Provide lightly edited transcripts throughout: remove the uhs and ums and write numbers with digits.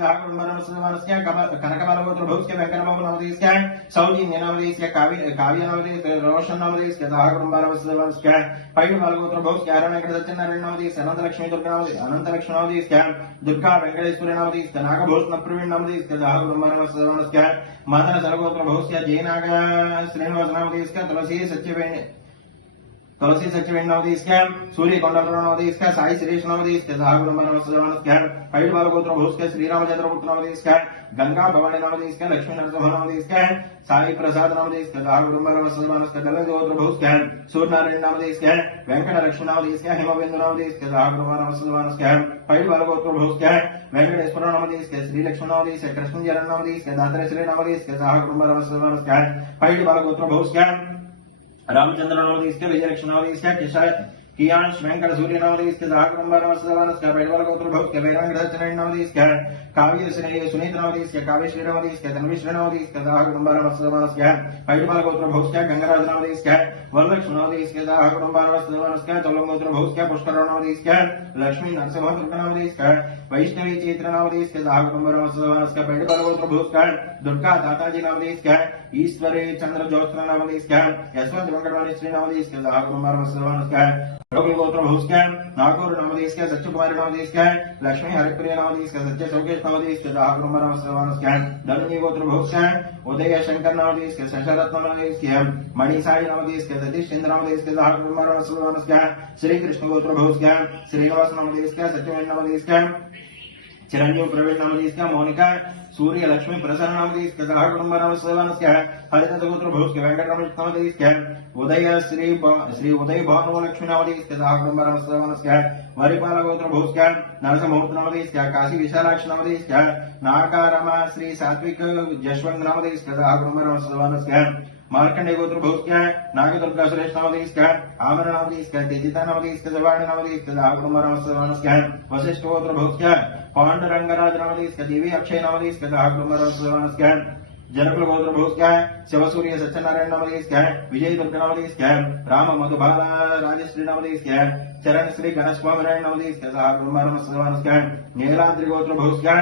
नामदेस्य कुंभरमस्य कनकमलगोत्र भौस्य वेंकटबाबु नामदेस्य सौजन्य नामदेस्य काव्य नामदेस्य रोशन नामदेस्य कुंभरमस्य पैडमलगोत्र भौस्य अरणवेंकट सत्यनारायण नामदेस्य अनंतलक्ष्मी दुर्गा नामदेस्य अनंतलक्ष्मी नामदेस्य दुर्गा वेंकटेश्वरी नामदेस्य नागभूषण प्रवीण नामदेस्य कुंभरमस्य मदन सरगोत्र भौस्य जयनाग श्रीनिवास नामदेस्य तुलसी सचिवेण नवदेस्य सूर्य कोंडलराव नवदेस्य साई श्रीश नवदेस्य कुंभरमस्य पैडमलगोत्र भौस्य श्रीरामचंद्रपुत्र नवदेस्य गंगा भवानी नवदेस्य लक्ष्मी नरसिंह नवदेस्य साई प्रसाद नवदेस्य कुंभरमस्य दलगोत्र भौस्य सूर्यनारायण नवदेस्य वेंकट लक्ष्मी नवदेस्य हिमबिंदु नवदेस्य कुंभरमस्य पैडमलगोत्र भौस्य वेंकटेश्वर नवदेस्य श्रीलक्ष्मी नवदेस्य कृष्णजन नवदेस्य दातरश्री नवदेस्य कुंभरमस्य पैडमलगोत्र भौस्य रामचंद्र नवदेस्य विजयलक्ष्मी नवदेस्य कियांश वेंकट सूर्य नवदेस्य कुंभरमस्य पैडमलगोत्र भौस्य वेंकट सत्यनारायण नवदेस्य काव्य सुनीत नवदेस्य काव्यश्री नवदेस्य तन्वीश्री नवदेस्य कुंभरमस्य पैडमलगोत्र भौस्य गंगराज नवदेस्य वरलक्ष्मी नवदेस्य कुंभरमस्य तोलगोत्र भौस्य पुष्कर नवदेस्य लक्ष्मी नरसिंह दुर्गा नवदेस्य वैष्णवी चैत्र नवदेस्य कुंभरमस्य पैडमलगोत्र भौस्य दुर्गा दाताजी नवदेस्य ईश्वरी चंद्र ज्योत्सना नवदेस्य यशवंत वेंकटवाणी श्री नवदेस्य कुंभरमस्य गोत्र भौस्य नागूर नवदेस्य सत्यकुमारी नवदेस्य लक्ष्मी हरिप्रिय नवदेस्य सत्य सौकेश नवदेस्य कुंभरमस्य धनुनी गोत्र भौस्य उदय शंकर नवदेस्य शशरत्न नवदेस्य मणिसाई नवदेस्य सतीश चंद्र नवदेस्य कुंभरमस्य श्रीकृष्ण गोत्र भौस्य श्रीनिवास नवदेस्य सत्यवेण नवदेस्य चिरंजीव प्रवीण नवदेस्य मोनिका सूर्य लक्ष्मी प्रसन्न नवदेस्य कुंभरमस्य हरिदत्त गोत्र भौस्य वेंकटरमण नवदेस्य उदय श्री उदय भानु लक्ष्मी नवदेस्य कुंभरमस्य वरिपाल गोत्र भौस्य नरसिंहमूर्ति नवदेस्य काशी विशालाक्ष नवदेस्य नाकारमा श्री सात्विक जशवंत नवदेस्य कुंभरमस्य मार्कंडे गोत्र भौस्य नागदुर्गा सुरेश नवदेस्य आमर नवदेस्य तेजिता नवदेस्य जवाणी नवदेस्य कुंभरमस्य वशिष्ठ गोत्र भौस्य पांडुरंगराज नवदेस्य देवी अक्षय नवदेस्य कुंभरमस्य जनकुल गोत्र भौस्य शिवसूर्य सत्यनारायण नवदेस्य विजय दुर्गा नवदेस्य राम मधुबाला राजश्री नवदेस्य चरण श्री गणस्वामी नवदेस्य कुंभरमस्य नीलाद्रि गोत्र भौस्य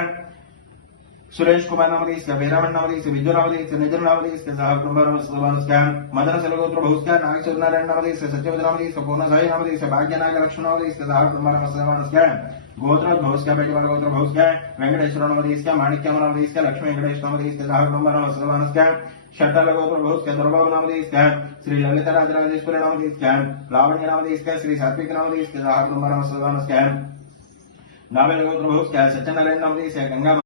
सुरेश कुमार नवदेस्य वीरामण नवदेस्य विजय नवदेस्य निजर नवदेस्य कुंभरमस्य मदन सलगोत्र भौस्य नागेश्वर नारायण नवदेस्य सत्यवत नवदेस्य पूर्णसाई नवदेस्य भाग्यनाग लक्ष्मण नवदेस्य कुंभरमस्य गोत्र भौस्य पैडमलगोत्र भौस्य वेंकटेश्वर नवदेस्य माणिक्यम नवदेस्य लक्ष्मी वेंकटेश नवदेस्य कुंभरमस्य शटल गोत्र भौस्य दुर्बाबु नवदेस्य श्री ललिता राजराजेश्वरी नवदेस्य लावण्य नवदेस्य श्री सात्विक नवदेस्य कुंभरमस्य नावेल गोत्र भौस्य सत्यनारायण नवदेस्य गंगा